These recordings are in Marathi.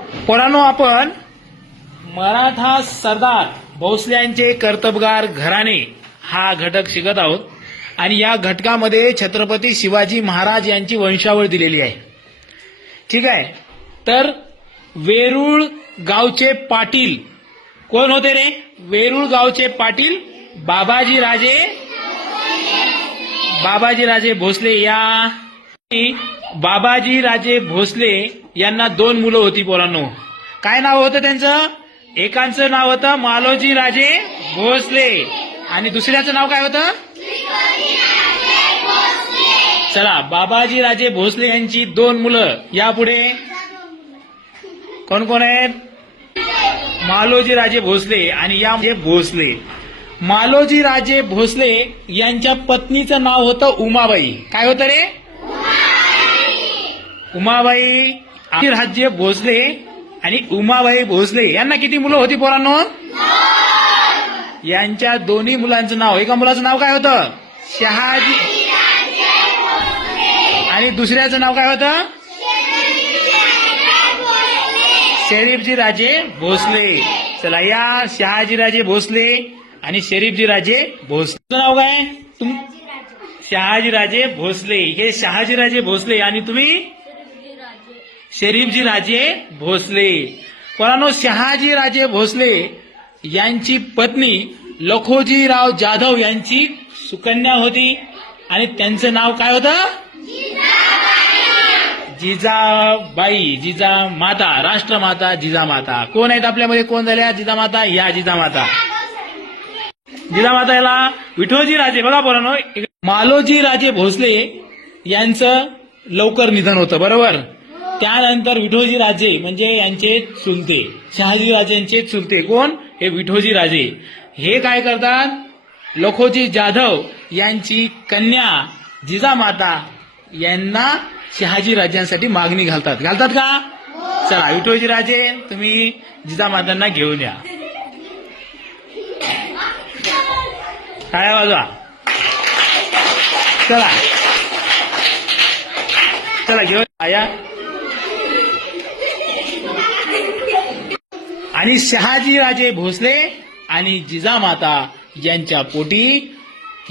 पोरांनो आपण मराठा सरदार भोसल्यांचे कर्तबगार घराणे हा घटक शिकत आहोत. आणि या घटकामध्ये छत्रपती शिवाजी महाराज यांची वंशावळ दिलेली आहे. ठीक आहे? तर वेरूळ गावचे पाटील कोण होते रे? वेरूळ गावचे पाटील बाबाजी राजे बाबाजी राजे भोसले या बाबाजी राजे भोसले यांना दोन मुलं होती पोरांनो. काय नाव होतं त्यांचं? एकांचं नाव होतं मालोजी राजे भोसले. आणि दुसऱ्याचं नाव काय होतं? चला बाबाजी राजे भोसले यांची दोन मुलं. यापुढे? कोण कोण आहेत? मालोजी राजे भोसले आणि या भोसले. मालोजी राजे भोसले यांच्या पत्नीचं नाव होतं उमाबाई. काय होतं रे? उमाबाई राज्य भोसले आणि उमाबाई भोसले. यांना किती मुलं होती पोरांनो? यांच्या दोन्ही मुलांचं नाव एका मुलाचं नाव काय होतं? शहाजी. आणि दुसऱ्याचं नाव काय होतं? शरीफजी राजे भोसले. चला या शहाजीराजे भोसले आणि शरीफजी राजे भोसले नाव काय? तुम शहाजीराजे भोसले. हे शहाजीराजे भोसले. आणि तुम्ही? शरीफजी राजे भोसले. पोरांनो शहाजी राजे भोसले यांची पत्नी लखोजीराव जाधव यांची सुकन्या होती. आणि त्यांचं नाव काय होतं? जिजाबाई जिजा माता राष्ट्रमाता जिजामाता. कोण आहेत आपल्यामध्ये? कोण झाल्या? जिजामाता या जिजामाता. जिजामाता याला विठोजी राजे बघा पोरांनो मालोजी राजे भोसले यांचं लवकर निधन होतं बरोबर? त्यानंतर विठोजी राजे म्हणजे यांचे चुलते शहाजी राजेंचे चुलते. कोण? हे विठोजी राजे. हे काय करतात? लखोजी जाधव यांची कन्या जिजामाता यांना शहाजी राजांसाठी मागणी घालतात. घालतात का? चला विठोजी राजे तुम्ही जिजामातांना घेऊन या. काय वाजवा? चला. चला घेऊन या. आणि शहाजीराजे भोसले आणि जिजामाता यांच्या पोटी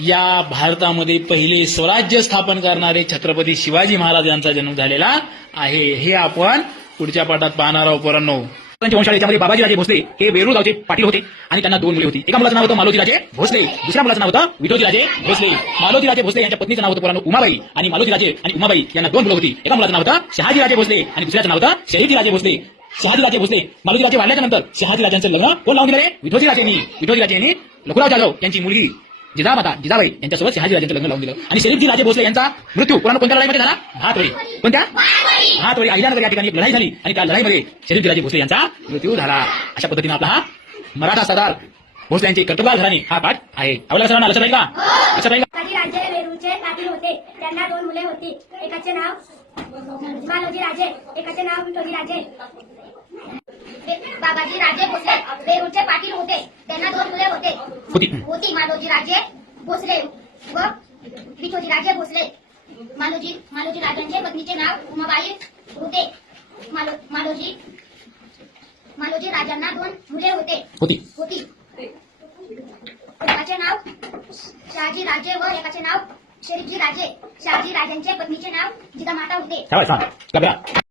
या भारतामध्ये पहिले स्वराज्य स्थापन करणारे छत्रपती शिवाजी महाराज यांचा जन्म झालेला आहे. हे आपण पुढच्या पाठात पाहणार आहोत पोरांनो. वंशाळेच्यामध्ये बाबाजीराजे बाबाजी राजे भोसले हे वेरूळ गावचे पाटील होते आणि त्यांना दोन मुली होती. एका मुलाचं नाव होतं मालोजीराजे भोसले दुसऱ्या मुलाचं नाव होतं विठोजीराजे भोसले. मालोजीराजे भोसले यांच्या पत्नीचं नाव होतं पोरांनो उमाबाई आणि मालोजी राजे आणि उमाबाई यांना दोन मुलं होती. एका मुलाचं नाव होतं शहाजी राजे भोसले आणि दुसऱ्याचं नाव होतं शहीदी राजे भोसले. शहाजी राजे भोसले मालोजी राजे वाढल्याच्या नंतर शहाजी राजांचं लग्न कोण लावून दिले विठोजी यांनी विठोजी राजे यांनी लखुराव जाधव यांची मुलगी जिजामाता जिजाबाई यांच्यासोबत शहाजी राजांचं लग्न लावून दिलं. आणि शरीफजी राजे भोसले यांचा मृत्यू कोणा कोणत्या लढाईमध्ये झाला? भातवळी कोणत्या? भातवळी अहिल्यानगर या ठिकाणी लढाई झाली आणि त्या लढाईमध्ये शरीफजी राजे भोसले यांचा मृत्यू झाला. अशा पद्धतीने आपला हा मराठा सरदार भोसले यांचे कर्तबगार घराणे हा पाठ आहे. आपल्या सर्वांना लक्षात राहील का? लक्षात राहील शिवाजी राजे वेरूळचे पाटील होते. त्यांना दोन मुले होती. एकाचे नाव मालोजी राजे एकाचे नाव विठोजी राजे. बाबाजी राजे भोसले वेरूळचे पाटील होते. त्यांना दोन मुले होते. होती. होती मालोजी राजे भोसले व विठोजी राजे भोसले. मालोजी मालोजी राजांचे पत्नीचे नाव उमाबाई होते मालो मालोजी मालोजी राजांना दोन मुले होते होती होती एकाचे नाव शहाजी राजे व एकाचे नाव शरीफजी राजे. शहाजी राजांच्या पत्नीचे नाव जिजामाता होते.